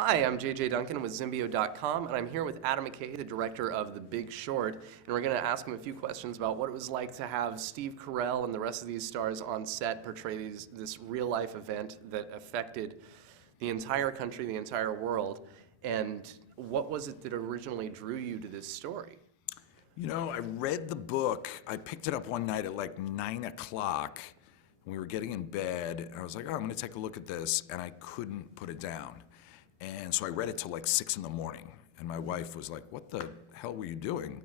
Hi, I'm JJ Duncan with Zimbio.com, and I'm here with Adam McKay, the director of The Big Short, and we're going to ask him a few questions about what it was like to have Steve Carell and the rest of these stars on set portray this real-life event that affected the entire country, the entire world, and what was it that originally drew you to this story? You know, I read the book. I picked it up one night at like 9 o'clock. We were getting in bed, and I was like, oh, I'm going to take a look at this, and I couldn't put it down. And so I read it till like 6 in the morning, and my wife was like, what the hell were you doing?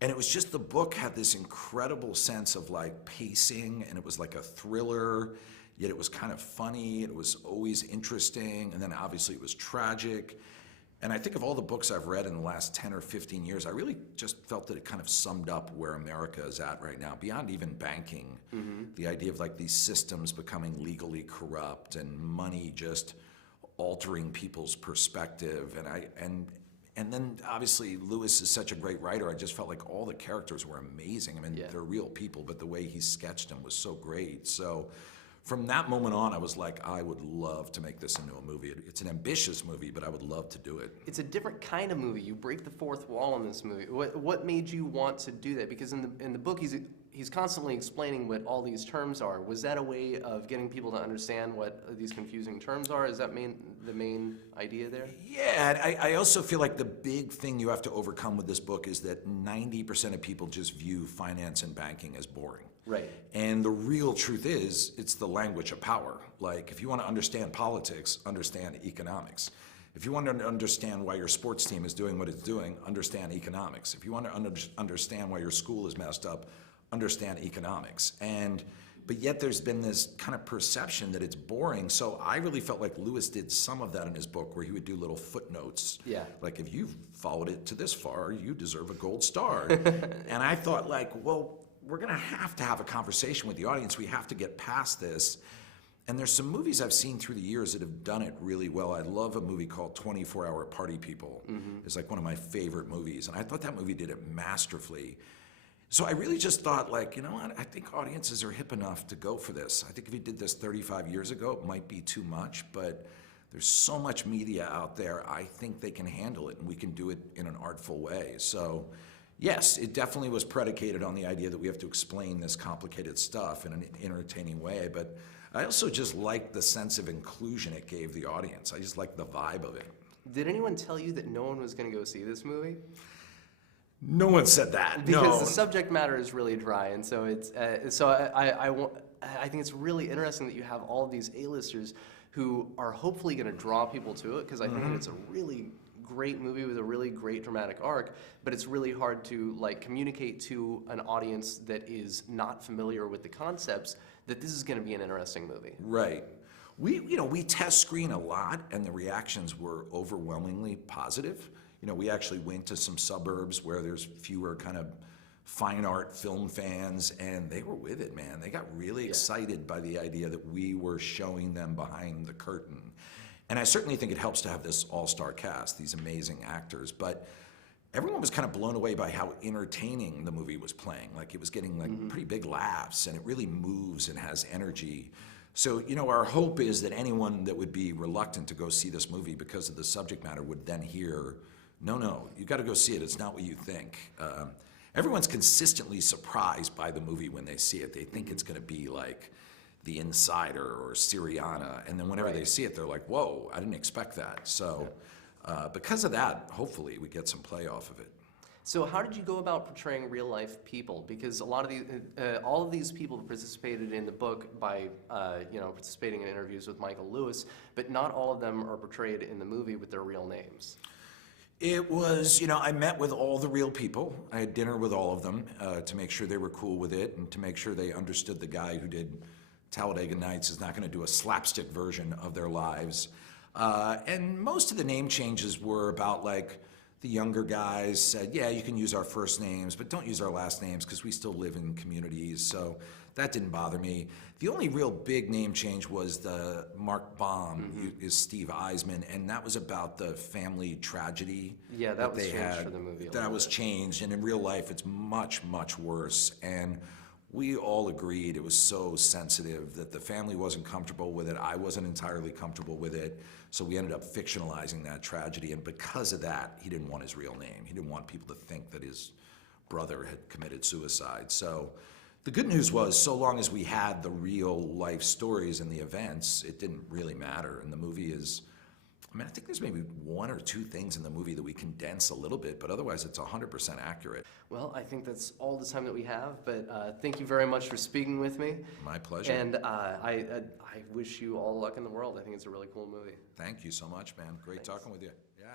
And it was just the book had this incredible sense of like pacing, and it was like a thriller, yet it was kind of funny, it was always interesting, and then obviously it was tragic. And I think of all the books I've read in the last 10 or 15 years, I really just felt that it kind of summed up where America is at right now, beyond even banking. The idea of like these systems becoming legally corrupt and money just altering people's perspective. And then obviously Lewis is such a great writer. I just felt like all the characters were amazing. I mean, they're real people, but the way he sketched them was so great. So from that moment on, I was like, I would love to make this into a movie. It's an ambitious movie, but I would love to do it. It's a different kind of movie. You break the fourth wall in this movie. What made you want to do that? Because in the book, he's constantly explaining what all these terms are. Was that a way of getting people to understand what these confusing terms are? Is that the main idea there? Yeah, and I also feel like the big thing you have to overcome with this book is that 90% of people just view finance and banking as boring. Right. And the real truth is, it's the language of power. Like, if you want to understand politics, understand economics. If you want to understand why your sports team is doing what it's doing, understand economics. If you want to understand why your school is messed up, understand economics. But yet there's been this kind of perception that it's boring. So I really felt like Lewis did some of that in his book, where he would do little footnotes. Yeah. Like, if you've followed it to this far, you deserve a gold star. And I thought, like, well, we're going to have a conversation with the audience. We have to get past this. And there's some movies I've seen through the years that have done it really well. I love a movie called 24-Hour Party People. It's like one of my favorite movies. And I thought that movie did it masterfully. So I really just thought, like, you know what? I think audiences are hip enough to go for this. I think if he did this 35 years ago, it might be too much, but there's so much media out there. I think they can handle it, and we can do it in an artful way. So yes, it definitely was predicated on the idea that we have to explain this complicated stuff in an entertaining way, but I also just liked the sense of inclusion it gave the audience. I just liked the vibe of it. Did anyone tell you that no one was going to go see this movie? No one said that. Because the subject matter is really dry, and so it's I think it's really interesting that you have all of these A-listers who are hopefully going to draw people to it, because I think it's a really great movie with a really great dramatic arc, but it's really hard to like communicate to an audience that is not familiar with the concepts that this is going to be an interesting movie. Right. We test screen a lot, and the reactions were overwhelmingly positive. We actually went to some suburbs where there's fewer kind of fine art film fans, and they were with it, man. They got really excited by the idea that we were showing them behind the curtain. And I certainly think it helps to have this all-star cast, these amazing actors, but everyone was kind of blown away by how entertaining the movie was playing. Like, it was getting like pretty big laughs, and it really moves and has energy. So, our hope is that anyone that would be reluctant to go see this movie because of the subject matter would then hear, no, you got to go see it. It's not what you think. Everyone's consistently surprised by the movie when they see it. They think it's going to be like The Insider or Syriana, and then whenever they see it, they're like, whoa, I didn't expect that. So because of that, hopefully we get some play off of it. So how did you go about portraying real life people? Because a lot of these, all of these people participated in the book by, participating in interviews with Michael Lewis, but not all of them are portrayed in the movie with their real names. It was, I met with all the real people. I had dinner with all of them to make sure they were cool with it, and to make sure they understood the guy who did Talladega Nights is not going to do a slapstick version of their lives. And most of the name changes were about, like, the younger guys said, yeah, you can use our first names, but don't use our last names because we still live in communities. So that didn't bother me. The only real big name change was the Mark Baum is Steve Eisman, and that was about the family tragedy. Yeah, that was changed for the movie. That was changed, and in real life it's much, much worse. And We all agreed it was so sensitive that the family wasn't comfortable with it. I wasn't entirely comfortable with it. So we ended up fictionalizing that tragedy. And because of that, he didn't want his real name. He didn't want people to think that his brother had committed suicide. So the good news was, so long as we had the real life stories and the events, it didn't really matter. And the movie is, I mean, I think there's maybe one or two things in the movie that we condense a little bit, but otherwise it's 100% accurate. Well, I think that's all the time that we have, but thank you very much for speaking with me. My pleasure. And I wish you all the luck in the world. I think it's a really cool movie. Thank you so much, man. Great talking with you. Yeah.